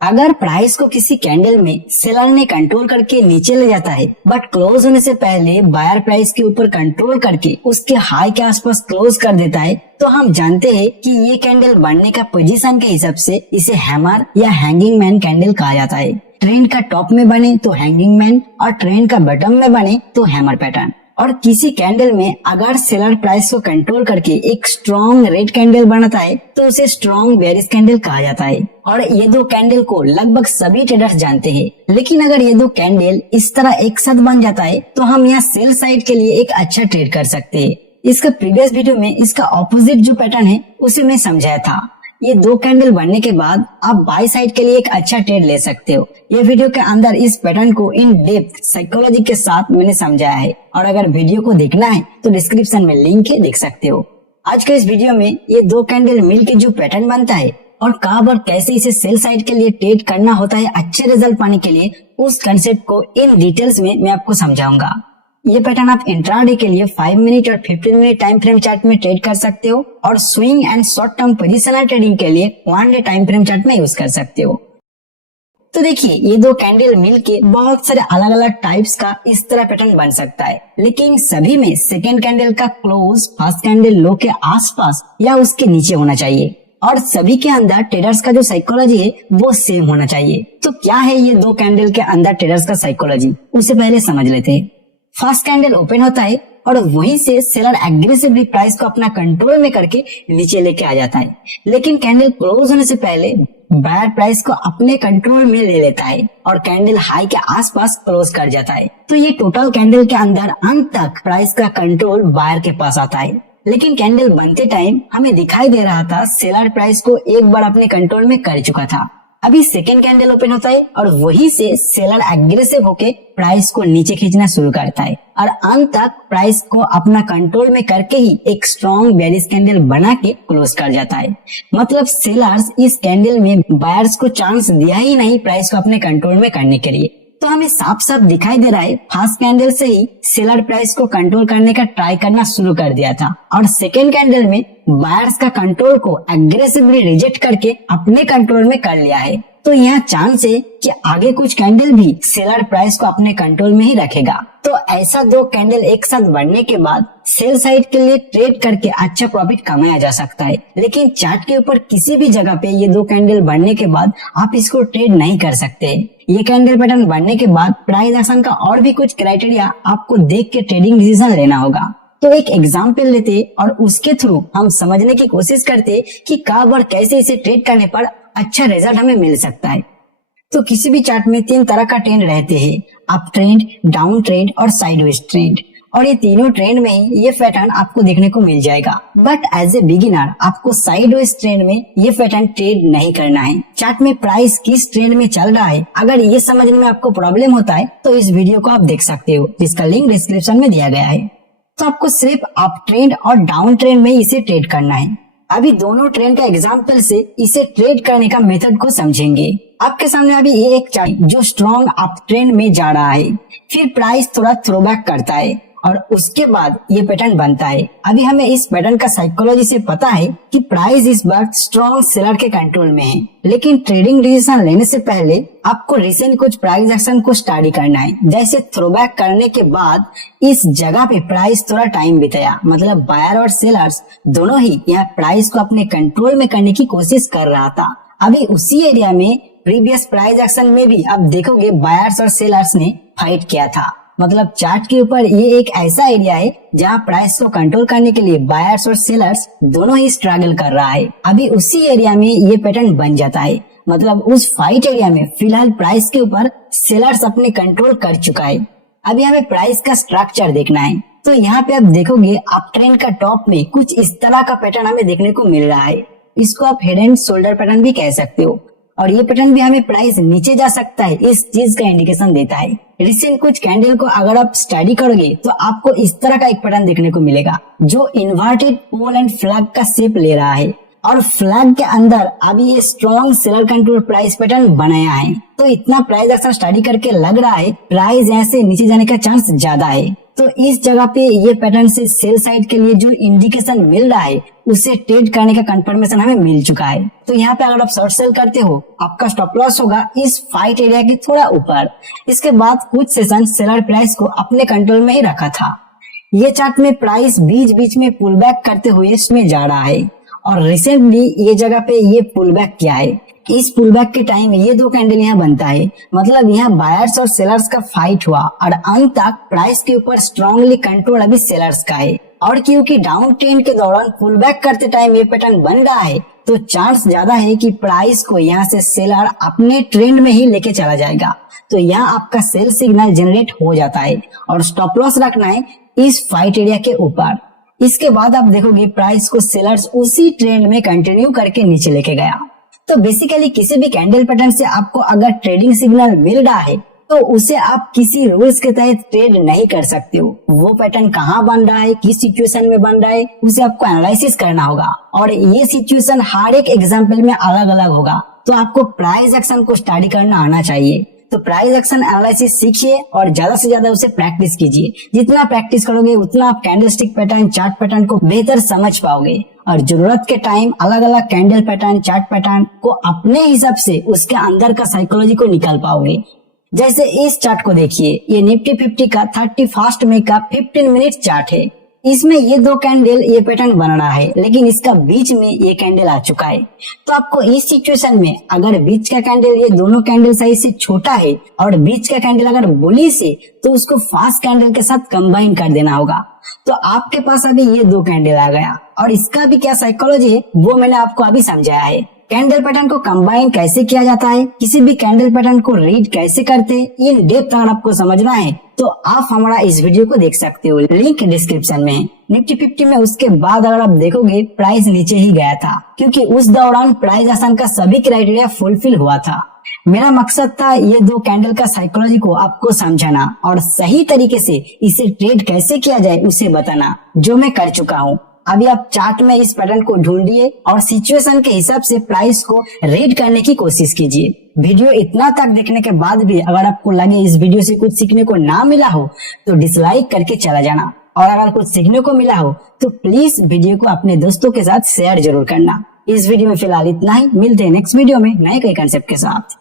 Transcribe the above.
अगर प्राइस को किसी कैंडल में सेलर ने कंट्रोल करके नीचे ले जाता है, बट क्लोज होने से पहले बायर प्राइस के ऊपर कंट्रोल करके उसके हाई के आसपास क्लोज कर देता है, तो हम जानते हैं कि ये कैंडल बनने का पोजीशन के हिसाब से इसे हैमर या हैंगिंग मैन कैंडल कहा जाता है। ट्रेंड का टॉप में बने तो हैंगिंग मैन और ट्रेंड का बॉटम में बने तो हैमर पैटर्न। और किसी कैंडल में अगर सेलर प्राइस को कंट्रोल करके एक स्ट्रॉन्ग रेड कैंडल बनाता है तो उसे स्ट्रॉन्ग बेयरिश कैंडल कहा जाता है। और ये दो कैंडल को लगभग सभी ट्रेडर्स जानते हैं। लेकिन अगर ये दो कैंडल इस तरह एक साथ बन जाता है तो हम यहाँ सेल साइड के लिए एक अच्छा ट्रेड कर सकते हैं। इसका प्रीवियस वीडियो में इसका ऑपोजिट जो पैटर्न है उसे मैं समझाया था। ये दो कैंडल बनने के बाद आप बाय साइड के लिए एक अच्छा ट्रेड ले सकते हो। ये वीडियो के अंदर इस पैटर्न को इन डेप्थ साइकोलॉजी के साथ मैंने समझाया है, और अगर वीडियो को देखना है तो डिस्क्रिप्शन में लिंक है, देख सकते हो। आज के इस वीडियो में ये दो कैंडल मिल के जो पैटर्न बनता है और कब और कैसे इसे सेल साइड के लिए ट्रेड करना होता है अच्छे रिजल्ट पाने के लिए, उस कंसेप्ट को इन डिटेल्स में मैं आपको समझाऊंगा। ये पैटर्न आप इंट्राडे के लिए 5 मिनट और 15 मिनट टाइम फ्रेम चार्ट में ट्रेड कर सकते हो, और swing and short term positional trading के लिए 1 डे टाइम फ्रेम चार्ट में यूज कर सकते हो। तो देखिए, ये दो कैंडल मिलके बहुत सारे अलग अलग टाइप्स का इस तरह पैटर्न बन सकता है, लेकिन सभी में सेकेंड कैंडल का क्लोज फर्स्ट कैंडल लो के आसपास या उसके नीचे होना चाहिए, और सभी के अंदर ट्रेडर्स का जो साइकोलॉजी है वो सेम होना चाहिए। तो क्या है ये दो कैंडल के अंदर ट्रेडर्स का साइकोलॉजी, उसे पहले समझ लेते हैं। फर्स्ट कैंडल ओपन होता है और वहीं से सेलर एग्रेसिवली प्राइस को अपना कंट्रोल में करके नीचे लेके आ जाता है, लेकिन कैंडल क्लोज होने से पहले बायर प्राइस को अपने कंट्रोल में ले लेता है और कैंडल हाई के आसपास क्लोज कर जाता है। तो ये टोटल कैंडल के अंदर अंत तक प्राइस का कंट्रोल बायर के पास आता है। लेकिन कैंडल बनते टाइम हमें दिखाई दे रहा था सेलर प्राइस को एक बार अपने कंट्रोल में कर चुका था। अभी सेकेंड कैंडल ओपन होता है और वहीं से सेलर एग्रेसिव होके प्राइस को नीचे खींचना शुरू करता है, और अंत तक प्राइस को अपना कंट्रोल में करके ही एक स्ट्रॉन्ग बेयरिश कैंडल बना के क्लोज कर जाता है। मतलब सेलर्स इस कैंडल में बायर्स को चांस दिया ही नहीं प्राइस को अपने कंट्रोल में करने के लिए। तो हमें साफ साफ दिखाई दे रहा है फर्स्ट कैंडल से ही सेलर प्राइस को कंट्रोल करने का ट्राई करना शुरू कर दिया था, और सेकेंड कैंडल में बायर्स का कंट्रोल को एग्रेसिवली रिजेक्ट करके अपने कंट्रोल में कर लिया है। तो यहाँ चांस है कि आगे कुछ कैंडल भी सेलर प्राइस को अपने कंट्रोल में ही रखेगा। तो ऐसा दो कैंडल एक साथ बढ़ने के बाद सेल साइड के लिए ट्रेड करके अच्छा प्रॉफिट कमाया जा सकता है। लेकिन चार्ट के ऊपर किसी भी जगह पे ये दो कैंडल बढ़ने के बाद आप इसको ट्रेड नहीं कर सकते। ये कैंडल पैटर्न बढ़ने के बाद प्राइस एक्शन का और भी कुछ क्राइटेरिया आपको देख के ट्रेडिंग डिसीजन लेना होगा। तो एक एग्जाम्पल लेते और उसके थ्रू हम समझने की कोशिश करते कि कब और कैसे इसे ट्रेड करने पर अच्छा रिजल्ट हमें मिल सकता है। तो किसी भी चार्ट में 3 तरह का ट्रेंड रहते हैं, अप ट्रेंड, डाउन ट्रेंड और साइडवेज ट्रेंड, और ये तीनों ट्रेंड में ही ये पैटर्न आपको देखने को मिल जाएगा। बट एज ए बिगिनर आपको साइडवेज ट्रेंड में ये पैटर्न ट्रेड नहीं करना है। चार्ट में प्राइस किस ट्रेंड में चल रहा है, अगर ये समझने में आपको प्रॉब्लम होता है तो इस वीडियो को आप देख सकते हो, जिसका लिंक डिस्क्रिप्शन में दिया गया है। तो आपको सिर्फ अप ट्रेंड और डाउन ट्रेंड में इसे ट्रेड करना है। अभी दोनों ट्रेंड का एग्जांपल से इसे ट्रेड करने का मेथड को समझेंगे। आपके सामने अभी ये एक चार्ट जो स्ट्रॉन्ग अप ट्रेंड में जा रहा है, फिर प्राइस थोड़ा थ्रोबैक करता है और उसके बाद ये पैटर्न बनता है। अभी हमें इस पैटर्न का साइकोलॉजी से पता है कि प्राइस इस बार स्ट्रॉन्ग सेलर के कंट्रोल में है, लेकिन ट्रेडिंग डिसीजन लेने से पहले आपको रिसेंट कुछ प्राइस एक्शन को स्टडी करना है। जैसे थ्रोबैक करने के बाद इस जगह पे प्राइस थोड़ा टाइम बिताया, मतलब बायर और सेलर्स दोनों ही यहाँ प्राइस को अपने कंट्रोल में करने की कोशिश कर रहा था। अभी उसी एरिया में प्रीवियस प्राइस एक्शन में भी आप देखोगे बायर्स और सेलर्स ने फाइट किया था। मतलब चार्ट के ऊपर ये एक ऐसा एरिया है जहाँ प्राइस को कंट्रोल करने के लिए बायर्स और सेलर्स दोनों ही स्ट्रगल कर रहा है। अभी उसी एरिया में ये पैटर्न बन जाता है, मतलब उस फाइट एरिया में फिलहाल प्राइस के ऊपर सेलर्स अपने कंट्रोल कर चुका है। अभी हमें प्राइस का स्ट्रक्चर देखना है। तो यहाँ पे आप देखोगे अप ट्रेंड का टॉप में कुछ इस तरह का पैटर्न हमें देखने को मिल रहा है। इसको आप हेड एंड शोल्डर पैटर्न भी कह सकते हो, और ये पैटर्न भी हमें प्राइस नीचे जा सकता है इस चीज का इंडिकेशन देता है। रिसेंट कुछ कैंडल को अगर आप स्टडी करोगे तो आपको इस तरह का एक पैटर्न देखने को मिलेगा जो इन्वर्टेड पोल एंड फ्लैग का शेप ले रहा है, और फ्लैग के अंदर अभी ये strong seller control price pattern बनाया है। तो इतना प्राइस एक्शन स्टडी करके लग रहा है प्राइस यहाँ से नीचे जाने का चांस ज्यादा है। तो इस जगह पे ये पैटर्न से सेल साइड के लिए जो इंडिकेशन मिल रहा है उसे ट्रेड करने का कंफर्मेशन हमें मिल चुका है। तो यहाँ पे अगर आप शॉर्ट सेल करते हो, आपका स्टॉप लॉस होगा इस फाइट एरिया के थोड़ा ऊपर। इसके बाद कुछ सेशन सेलर प्राइस को अपने कंट्रोल में ही रखा था। ये चार्ट में प्राइस बीच बीच में पुल बैक करते हुए इसमें जा रहा है और रिसेंटली ये जगह पे ये पुल बैक किया है। इस पुल बैक के टाइम ये दो कैंडल यहाँ बनता है, मतलब यहाँ बायर्स और सेलर्स का फाइट हुआ और अंत तक प्राइस के ऊपर स्ट्रांगली कंट्रोल अभी सेलर्स का है। और क्योंकि डाउन ट्रेंड के दौरान पुल बैक करते टाइम ये पैटर्न बन रहा है तो चांस ज्यादा है कि प्राइस को यहाँ से सेलर अपने ट्रेंड में ही लेके चला जाएगा। तो यहाँ आपका सेल सिग्नल जनरेट हो जाता है और स्टॉप लॉस रखना है इस फाइट एरिया के ऊपर। इसके बाद आप देखोगे प्राइस को सेलर्स उसी ट्रेंड में कंटिन्यू करके नीचे लेके गया। तो बेसिकली किसी भी कैंडल पैटर्न से आपको अगर ट्रेडिंग सिग्नल मिल रहा है तो उसे आप किसी रूल्स के तहत ट्रेड नहीं कर सकते हो। वो पैटर्न कहाँ बन रहा है, किस सिचुएशन में बन रहा है, उसे आपको एनालिसिस करना होगा और ये सिचुएशन हर एक एग्जाम्पल में अलग अलग होगा। तो आपको प्राइस एक्शन को स्टडी करना आना चाहिए। तो प्राइस एक्शन एनालिसिस सीखिए और ज्यादा से ज्यादा उसे प्रैक्टिस कीजिए। जितना प्रैक्टिस करोगे उतना आप कैंडलस्टिक पैटर्न, चार्ट पैटर्न को बेहतर समझ पाओगे और जरूरत के टाइम अलग अलग कैंडल पैटर्न, चार्ट पैटर्न को अपने हिसाब से उसके अंदर का साइकोलॉजी को निकाल पाओगे। जैसे इस चार्ट को देखिए, ये निफ्टी 50 का 31 मई का 15 मिनट चार्ट है। इसमें ये दो कैंडल ये पैटर्न बन रहा है, लेकिन इसका बीच में ये कैंडल आ चुका है। तो आपको इस सिचुएशन में अगर बीच का कैंडल, ये दोनों कैंडल साइज से छोटा है और बीच का कैंडल अगर बुलिश है तो उसको फास्ट कैंडल के साथ कंबाइन कर देना होगा। तो आपके पास अभी ये दो कैंडल आ गया और इसका भी क्या साइकोलॉजी है वो मैंने आपको अभी समझाया है। कैंडल पैटर्न को कंबाइन कैसे किया जाता है, किसी भी कैंडल पैटर्न को रीड कैसे करते हैं, इन डेप्थ अगर आपको समझना है तो आप हमारा इस वीडियो को देख सकते हो, लिंक डिस्क्रिप्शन में है। निफ्टी 50 में उसके बाद अगर आप देखोगे प्राइस नीचे ही गया था क्योंकि उस दौरान प्राइस एक्शन का सभी क्राइटेरिया फुलफिल हुआ था। मेरा मकसद था ये दो कैंडल का साइकोलॉजी को आपको समझाना और सही तरीके से इसे ट्रेड कैसे किया जाए उसे बताना, जो मैं कर चुका हूँ। अभी आप चार्ट में इस पैटर्न को ढूंढिए और सिचुएशन के हिसाब से प्राइस को रीड करने की कोशिश कीजिए। वीडियो इतना तक देखने के बाद भी अगर आपको लगे इस वीडियो से कुछ सीखने को ना मिला हो तो डिसलाइक करके चला जाना, और अगर कुछ सीखने को मिला हो तो प्लीज वीडियो को अपने दोस्तों के साथ शेयर जरूर करना। इस वीडियो में फिलहाल इतना ही, मिलते हैं नेक्स्ट वीडियो में नए कई कंसेप्ट के साथ।